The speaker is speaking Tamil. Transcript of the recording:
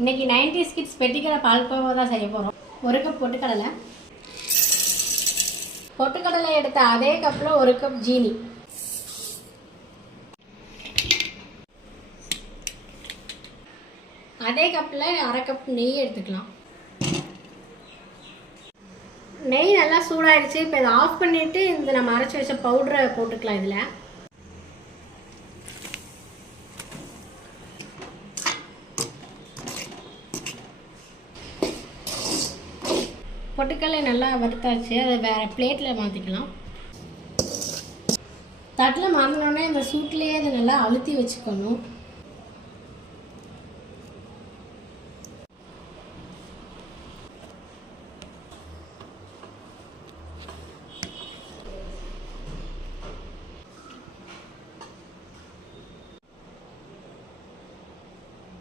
இன்னைக்கு 90s கிட்ஸ் பெட்டிக்கடை பால்கோவா தான் செய்ய போகிறோம். 1 கப் பொட்டுக்கடலை. பொட்டுக்கடலை எடுத்த அதே கப்பில் 1 கப் ஜீனி. அதே கப்பில் 1/2 கப் நெய் எடுத்துக்கலாம். நெய் நல்லா சூடாயிடுச்சு. இப்போ இதை ஆஃப் பண்ணிவிட்டு இந்த நம்ம அரைச்சி வச்ச பவுடரை போட்டுக்கலாம். இதில் பொட்டுக்கடலை நல்லா வறுத்தாச்சு. அதை வேறு பிளேட்டில் மாற்றிக்கலாம். தட்டில் மாற்றினோடனே இந்த சூட்லேயே அதை நல்லா அழுத்தி வச்சுக்கணும்.